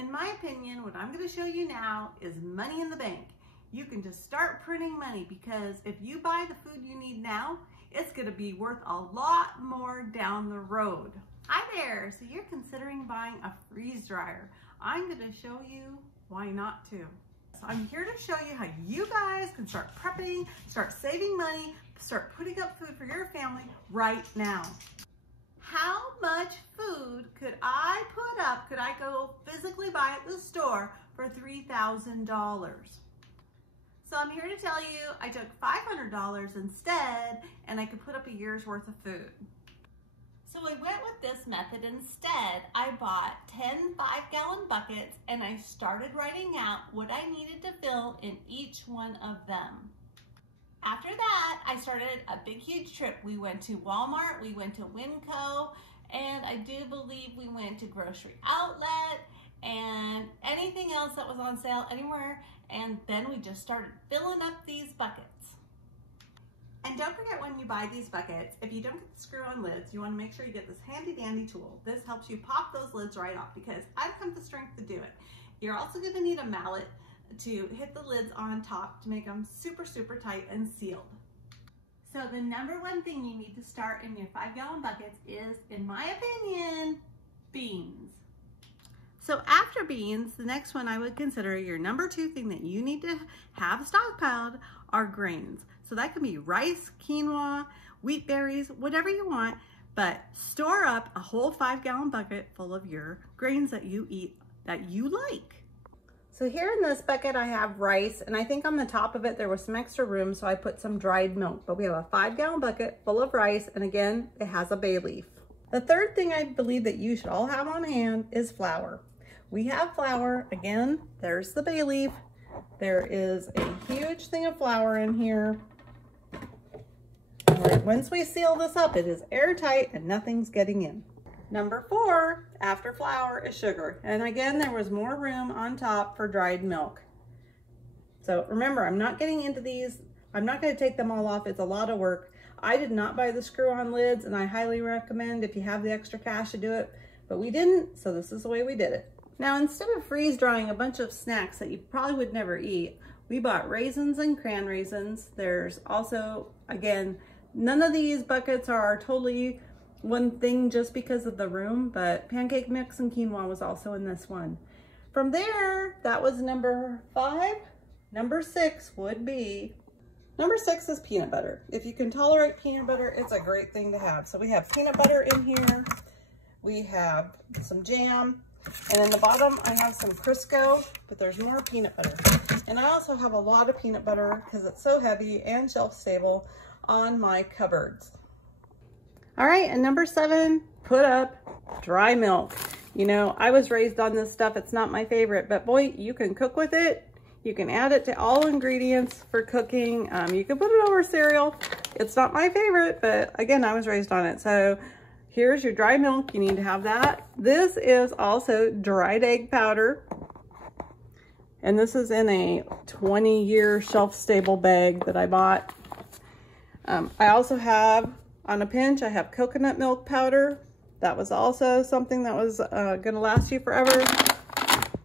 In my opinion, what I'm going to show you now is money in the bank. You can just start printing money because if you buy the food you need now, it's going to be worth a lot more down the road. Hi there, so you're considering buying a freeze dryer. I'm going to show you why not to. So I'm here to show you how you guys can start prepping, start saving money, start putting up food for your family right now. How much food could I put up, could I go physically buy at the store for $3,000? So I'm here to tell you I took $500 instead and I could put up a year's worth of food. So I went with this method instead. I bought 10 5-gallon buckets and I started writing out what I needed to fill in each one of them. After that, I started a big, huge trip. We went to Walmart, we went to Winco, and I do believe we went to Grocery Outlet and anything else that was on sale anywhere. And then we just started filling up these buckets. And don't forget when you buy these buckets, if you don't get the screw-on lids, you want to make sure you get this handy dandy tool. This helps you pop those lids right off because I've come to strength to do it. You're also going to need a mallet to hit the lids on top to make them super, super tight and sealed. So the number one thing you need to start in your 5-gallon buckets is, in my opinion, beans. So after beans, the next one I would consider your number 2 thing that you need to have stockpiled are grains. So that can be rice, quinoa, wheat berries, whatever you want, but store up a whole 5-gallon bucket full of your grains that you eat that you like. So here in this bucket I have rice, and I think on the top of it there was some extra room, so I put some dried milk. But we have a 5-gallon bucket full of rice, and again, it has a bay leaf. The third thing I believe that you should all have on hand is flour. We have flour. Again, there's the bay leaf. There is a huge thing of flour in here. Once we seal this up, it is airtight and nothing's getting in. Number 4, after flour, is sugar. And again, there was more room on top for dried milk. So remember, I'm not getting into these. I'm not going to take them all off. It's a lot of work. I did not buy the screw-on lids, and I highly recommend if you have the extra cash to do it, but we didn't, so this is the way we did it. Now, instead of freeze drying a bunch of snacks that you probably would never eat, we bought raisins and cran raisins. There's also, again, none of these buckets are totally one thing just because of the room, but pancake mix and quinoa was also in this one. From there, that was number 5. Number 6 would be, number 6 is peanut butter. If you can tolerate peanut butter, it's a great thing to have. So we have peanut butter in here. We have some jam. And in the bottom, I have some Crisco, but there's more peanut butter. And I also have a lot of peanut butter because it's so heavy and shelf stable on my cupboards. All right, and number 7, put up dry milk. You know, I was raised on this stuff. It's not my favorite, but boy, you can cook with it. You can add it to all ingredients for cooking. You can put it over cereal. It's not my favorite, but again, I was raised on it. So here's your dry milk. You need to have that. This is also dried egg powder. And this is in a 20-year shelf-stable bag that I bought. I also have, on a pinch, I have coconut milk powder. That was also something that was going to last you forever.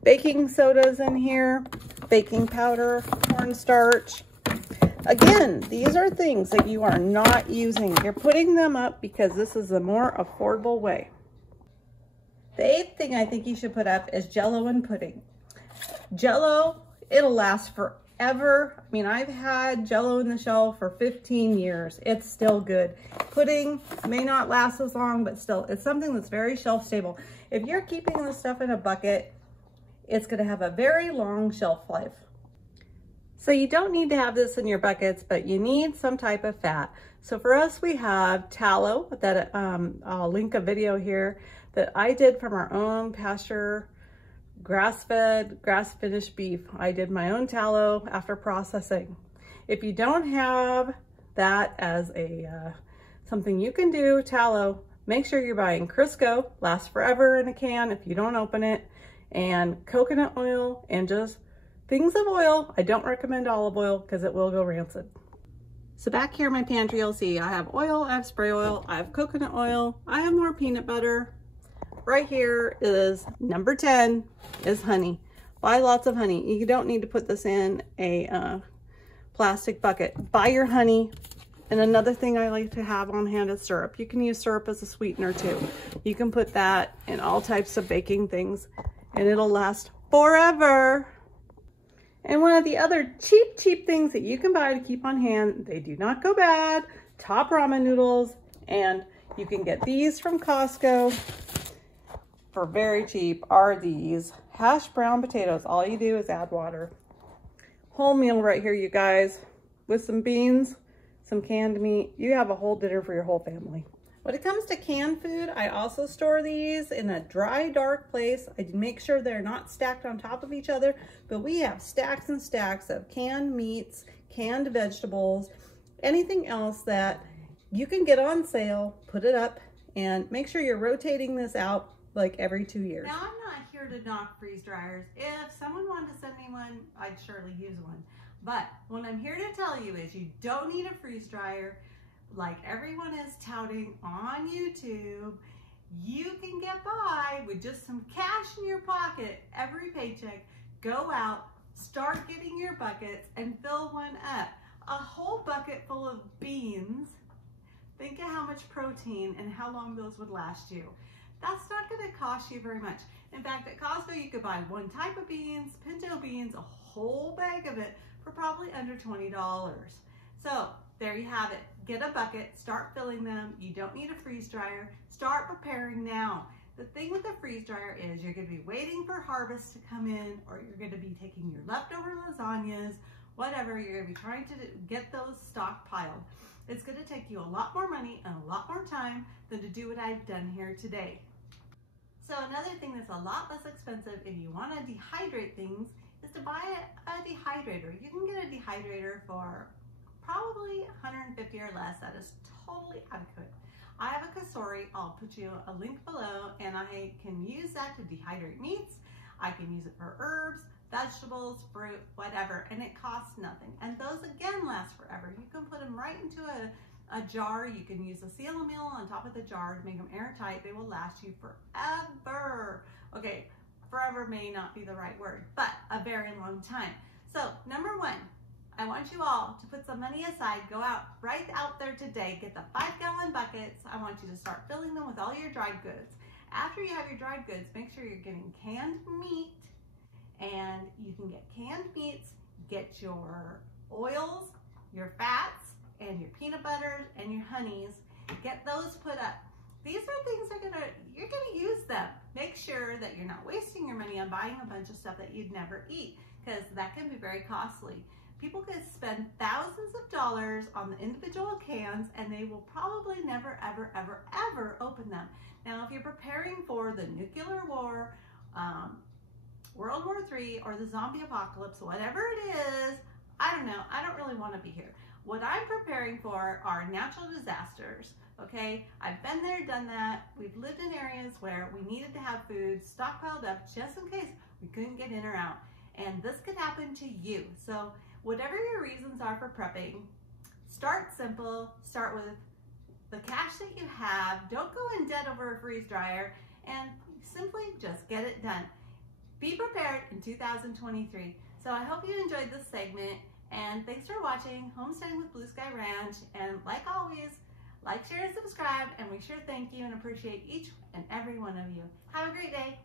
Baking soda's in here. Baking powder, cornstarch. Again, these are things that you are not using. You're putting them up because this is a more affordable way. The 8th thing I think you should put up is Jello and pudding. Jello, it'll last forever. I mean, I've had Jello in the shelf for 15 years. It's still good. Pudding may not last as long, but still, it's something that's very shelf stable. If you're keeping this stuff in a bucket, it's going to have a very long shelf life. So you don't need to have this in your buckets, but you need some type of fat. So for us, we have tallow that I'll link a video here that I did from our own pasture, grass-fed, grass-finished beef. I did my own tallow after processing. If you don't have that as a something you can do, tallow, make sure you're buying Crisco, lasts forever in a can if you don't open it, and coconut oil, and just things of oil. I don't recommend olive oil because it will go rancid. So back here in my pantry, you'll see I have oil, I have spray oil, I have coconut oil, I have more peanut butter, right here is number 10 is honey. Buy lots of honey. You don't need to put this in a plastic bucket. Buy your honey. And another thing I like to have on hand is syrup. You can use syrup as a sweetener too. You can put that in all types of baking things and it'll last forever. And one of the other cheap things that you can buy to keep on hand, they do not go bad, top ramen noodles, and you can get these from Costco for very cheap, are these hashed brown potatoes. All you do is add water. Whole meal right here, you guys, with some beans, some canned meat. You have a whole dinner for your whole family. When it comes to canned food, I also store these in a dry, dark place. I make sure they're not stacked on top of each other, but we have stacks and stacks of canned meats, canned vegetables, anything else that you can get on sale, put it up, and make sure you're rotating this out like every 2 years. Now, I'm not here to knock freeze dryers. If someone wanted to send me one, I'd surely use one. But what I'm here to tell you is you don't need a freeze dryer. Like everyone is touting on YouTube, you can get by with just some cash in your pocket every paycheck. Go out, start getting your buckets and fill one up. A whole bucket full of beans. Think of how much protein and how long those would last you. That's not going to cost you very much. In fact, at Costco, you could buy one type of beans, pinto beans, a whole bag of it for probably under $20. So there you have it. Get a bucket, start filling them. You don't need a freeze dryer. Start preparing now. The thing with the freeze dryer is you're going to be waiting for harvest to come in, or you're going to be taking your leftover lasagnas, whatever. You're going to be trying to get those stockpiled. It's going to take you a lot more money and a lot more time than to do what I've done here today. So another thing that's a lot less expensive if you want to dehydrate things is to buy a dehydrator. You can get a dehydrator for probably $150 or less. That is totally adequate. I have a Kasori. I'll put you a link below, and I can use that to dehydrate meats. I can use it for herbs, vegetables, fruit, whatever, and it costs nothing. And those again last forever. You can put them right into a jar. You can use a seal meal on top of the jar to make them airtight. They will last you forever. Okay, forever may not be the right word, but a very long time. So number one, I want you all to put some money aside. Go out right out there today. Get the 5-gallon buckets. I want you to start filling them with all your dried goods. After you have your dried goods, make sure you're getting canned meat, and you can get canned meats, get your oils, your fats, and your peanut butters and your honeys. Get those put up. These are things you're gonna use them. Make sure that you're not wasting your money on buying a bunch of stuff that you'd never eat, because that can be very costly. People could spend thousands of dollars on the individual cans and they will probably never, ever, ever, ever open them. Now, if you're preparing for the nuclear war, World War III, or the zombie apocalypse, whatever it is, I don't know. I don't really want to be here. What I'm preparing for are natural disasters, okay? I've been there, done that. We've lived in areas where we needed to have food stockpiled up just in case we couldn't get in or out. And this could happen to you. So whatever your reasons are for prepping, start simple. Start with the cash that you have. Don't go in debt over a freeze dryer, and simply just get it done. Be prepared in 2023. So I hope you enjoyed this segment, and thanks for watching Homesteading with Blue Sky Ranch. And like always, like, share, and subscribe, and we sure thank you and appreciate each and every one of you. Have a great day.